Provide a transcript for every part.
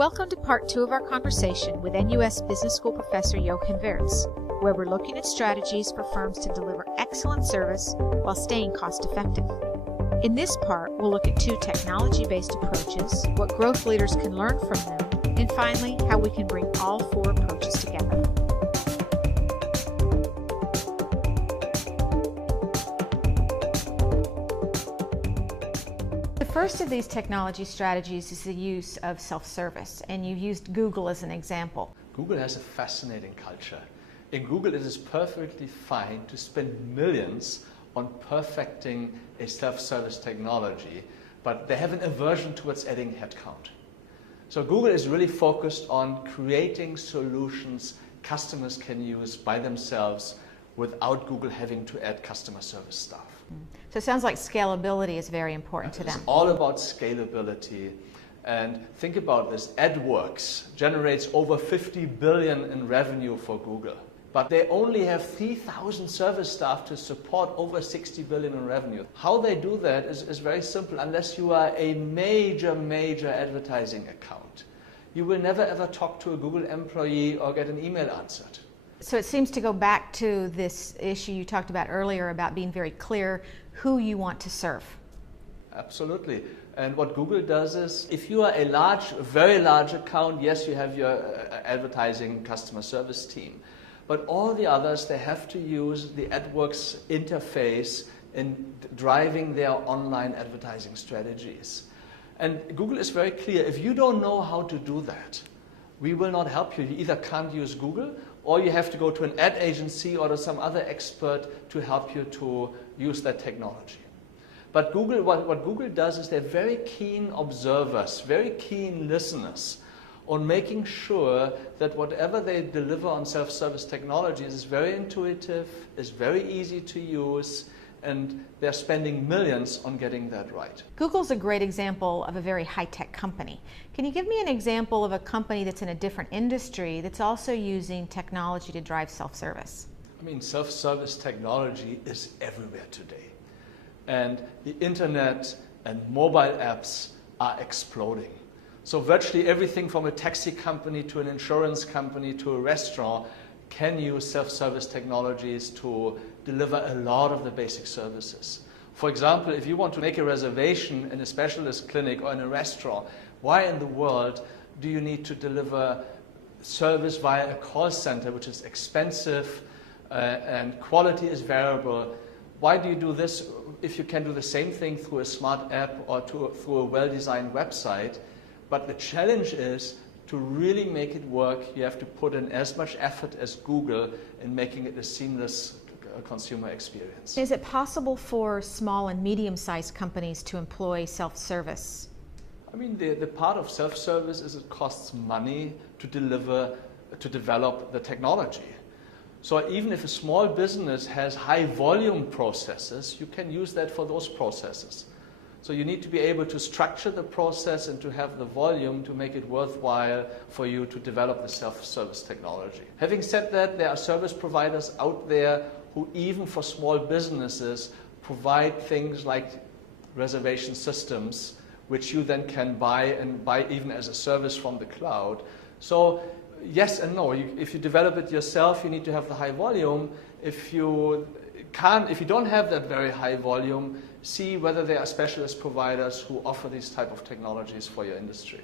Welcome to part 2 of our conversation with NUS Business School professor Jochen Wirtz, where we're looking at strategies for firms to deliver excellent service while staying cost-effective. In this part, we'll look at 2 technology-based approaches, what growth leaders can learn from them, and finally, how we can bring all 4 approaches together. The first of these technology strategies is the use of self-service, and you used Google as an example. Google has a fascinating culture. In Google, it is perfectly fine to spend millions on perfecting a self-service technology, but they have an aversion towards adding headcount. So Google is really focused on creating solutions customers can use by themselves without Google having to add customer service staff. So it sounds like scalability is very important to them. It's all about scalability. And think about this, AdWorks generates over 50 billion in revenue for Google. But they only have 3,000 service staff to support over 60 billion in revenue. How they do that is very simple. Unless you are a major advertising account, you will never ever talk to a Google employee or get an email answered. So it seems to go back to this issue you talked about earlier about being very clear who you want to serve. Absolutely. And what Google does is, if you are a very large account, yes, you have your advertising customer service team. But all the others, they have to use the AdWorks interface in driving their online advertising strategies. And Google is very clear, if you don't know how to do that, we will not help you. You either can't use Google, or you have to go to an ad agency or to some other expert to help you to use that technology. But Google, what Google does is they're very keen observers, very keen listeners on making sure that whatever they deliver on self-service technologies is very intuitive, is very easy to use, and they're spending millions on getting that right. Google's a great example of a very high-tech company. Can you give me an example of a company that's in a different industry that's also using technology to drive self-service? I mean, self-service technology is everywhere today. And the internet and mobile apps are exploding. So virtually everything from a taxi company to an insurance company to a restaurant can use self-service technologies to deliver a lot of the basic services. For example, if you want to make a reservation in a specialist clinic or in a restaurant, why in the world do you need to deliver service via a call center, which is expensive and quality is variable? Why do you do this if you can do the same thing through a smart app or through a well-designed website? But the challenge is to really make it work, you have to put in as much effort as Google in making it a seamless consumer experience. Is it possible for small and medium-sized companies to employ self-service? I mean, the part of self-service is it costs money to develop the technology. So even if a small business has high volume processes, you can use that for those processes. So you need to be able to structure the process and to have the volume to make it worthwhile for you to develop the self-service technology. Having said that, there are service providers out there who, even for small businesses, provide things like reservation systems, which you then can buy even as a service from the cloud. So yes and no. If you develop it yourself, you need to have the high volume. If you don't have that very high volume, see whether there are specialist providers who offer these type of technologies for your industry.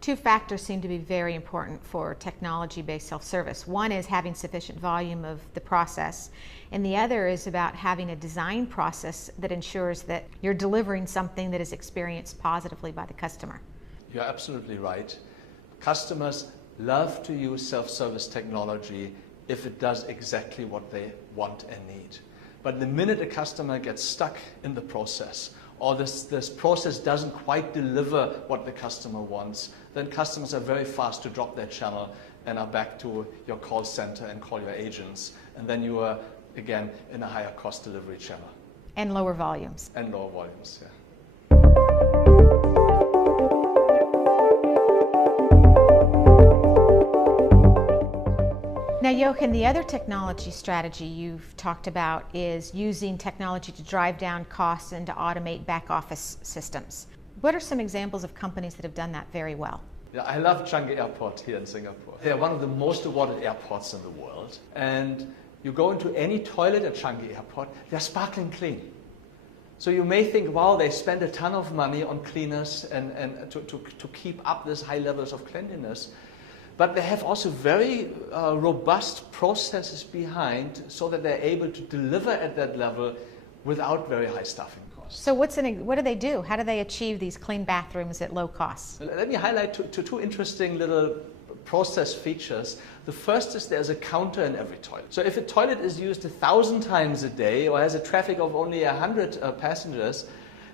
2 factors seem to be very important for technology-based self-service. One is having sufficient volume of the process, and the other is about having a design process that ensures that you're delivering something that is experienced positively by the customer. You're absolutely right. Customers love to use self-service technology if it does exactly what they want and need. But the minute a customer gets stuck in the process, or this process doesn't quite deliver what the customer wants, then customers are very fast to drop their channel and are back to your call center and call your agents. And then you are, again, in a higher cost delivery channel. And lower volumes. And lower volumes, yeah. Now, Jochen, the other technology strategy you've talked about is using technology to drive down costs and to automate back office systems. What are some examples of companies that have done that very well? Yeah, I love Changi Airport here in Singapore. They're one of the most awarded airports in the world. And you go into any toilet at Changi Airport, they're sparkling clean. So you may think, wow, they spend a ton of money on cleaners and to keep up this high levels of cleanliness. But they have also very robust processes behind so that they're able to deliver at that level without very high staffing costs. So what do they do? How do they achieve these clean bathrooms at low cost? Let me highlight two interesting little process features. The first is there's a counter in every toilet. So if a toilet is used 1,000 times a day or has a traffic of only 100 passengers,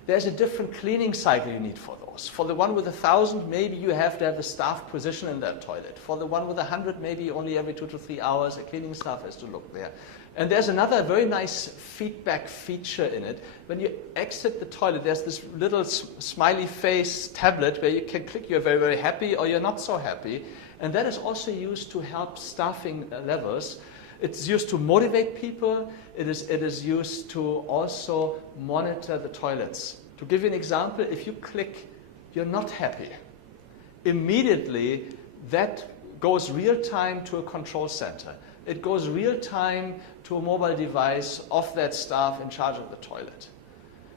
there's a different cleaning cycle you need for those. For the one with 1,000, maybe you have to have a staff position in that toilet. For the one with 100, maybe only every 2 to 3 hours, a cleaning staff has to look there. And there's another very nice feedback feature in it. When you exit the toilet, there's this little smiley face tablet where you can click you're very, very happy or you're not so happy. And that is also used to help staffing levels. It's used to motivate people. It is used to also monitor the toilets. To give you an example, if you click, you're not happy, immediately that goes real time to a control center. It goes real time to a mobile device of that staff in charge of the toilet.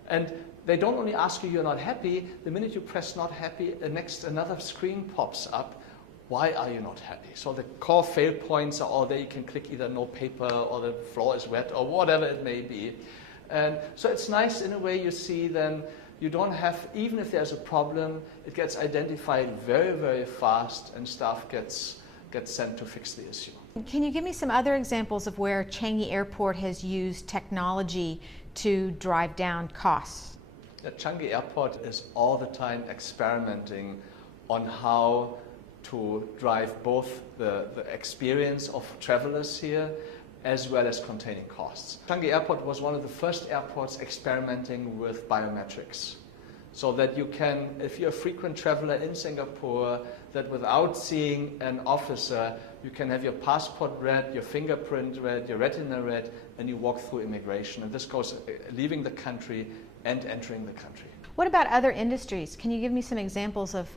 And they don't only ask you you're not happy, the minute you press not happy, another screen pops up. Why are you not happy? So the core fail points are all there. You can click either no paper or the floor is wet or whatever it may be. And so it's nice in a way you see then you don't have, even if there's a problem, it gets identified very, very fast and staff gets sent to fix the issue. Can you give me some other examples of where Changi Airport has used technology to drive down costs? The Changi Airport is all the time experimenting on how to drive both the experience of travelers here as well as containing costs. Changi Airport was one of the first airports experimenting with biometrics. So that you can, if you're a frequent traveler in Singapore, that without seeing an officer, you can have your passport read, your fingerprint read, your retina read, and you walk through immigration. And this goes leaving the country and entering the country. What about other industries? Can you give me some examples of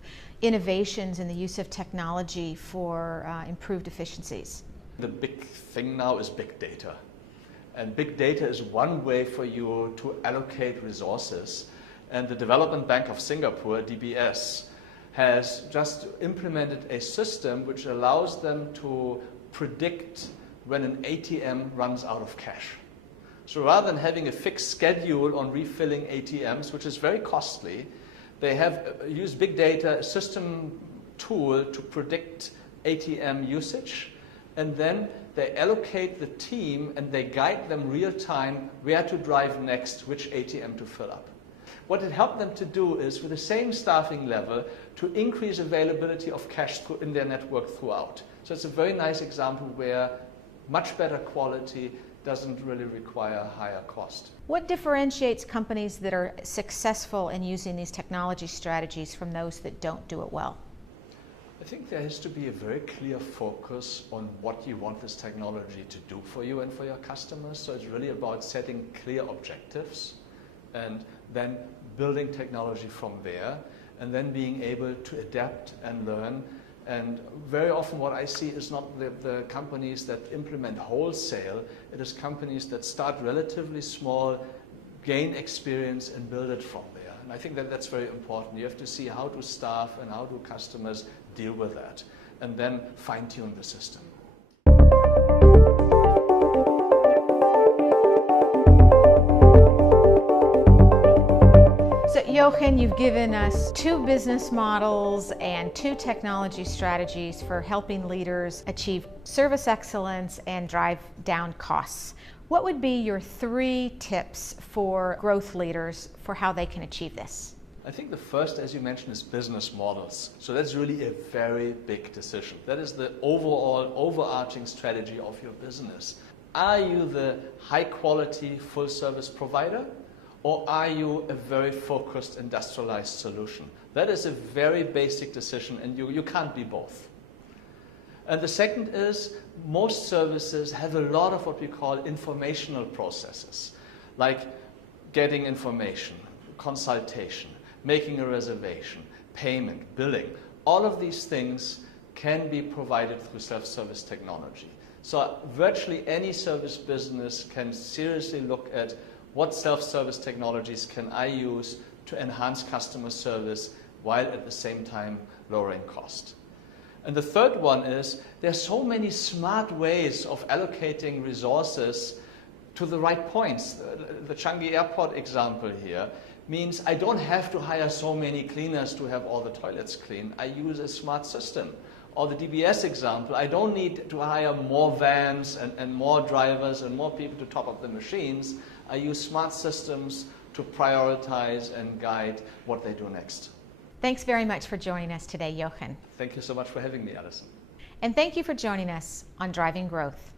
innovations in the use of technology for improved efficiencies? The big thing now is big data. And big data is one way for you to allocate resources. And the Development Bank of Singapore, DBS, has just implemented a system which allows them to predict when an ATM runs out of cash. So rather than having a fixed schedule on refilling ATMs, which is very costly, they have used big data, a system tool to predict ATM usage, and then they allocate the team and they guide them real time where to drive next, which ATM to fill up. What it helped them to do is, with the same staffing level, to increase availability of cash in their network throughout. So it's a very nice example where much better quality doesn't really require a higher cost. What differentiates companies that are successful in using these technology strategies from those that don't do it well? I think there has to be a very clear focus on what you want this technology to do for you and for your customers. So it's really about setting clear objectives and then building technology from there, and then being able to adapt and learn. And very often what I see is not the companies that implement wholesale, it is companies that start relatively small, gain experience and build it from there. And I think that that's very important. You have to see how do staff and how do customers deal with that, and then fine-tune the system. So Jochen, you've given us 2 business models and 2 technology strategies for helping leaders achieve service excellence and drive down costs. What would be your 3 tips for growth leaders for how they can achieve this? I think the first, as you mentioned, is business models. So that's really a very big decision. That is the overall overarching strategy of your business. Are you the high quality full service provider? Or are you a very focused industrialized solution? That is a very basic decision, and you can't be both. And the second is, most services have a lot of what we call informational processes, like getting information, consultation, making a reservation, payment, billing. all of these things can be provided through self-service technology. So virtually any service business can seriously look at what self-service technologies can I use to enhance customer service while at the same time lowering cost. And the third one is there are so many smart ways of allocating resources to the right points. The Changi Airport example here means I don't have to hire so many cleaners to have all the toilets clean. I use a smart system. Or the DBS example, I don't need to hire more vans and more drivers and more people to top up the machines. I use smart systems to prioritize and guide what they do next. Thanks very much for joining us today, Jochen. Thank you so much for having me, Alison. And thank you for joining us on Driving Growth.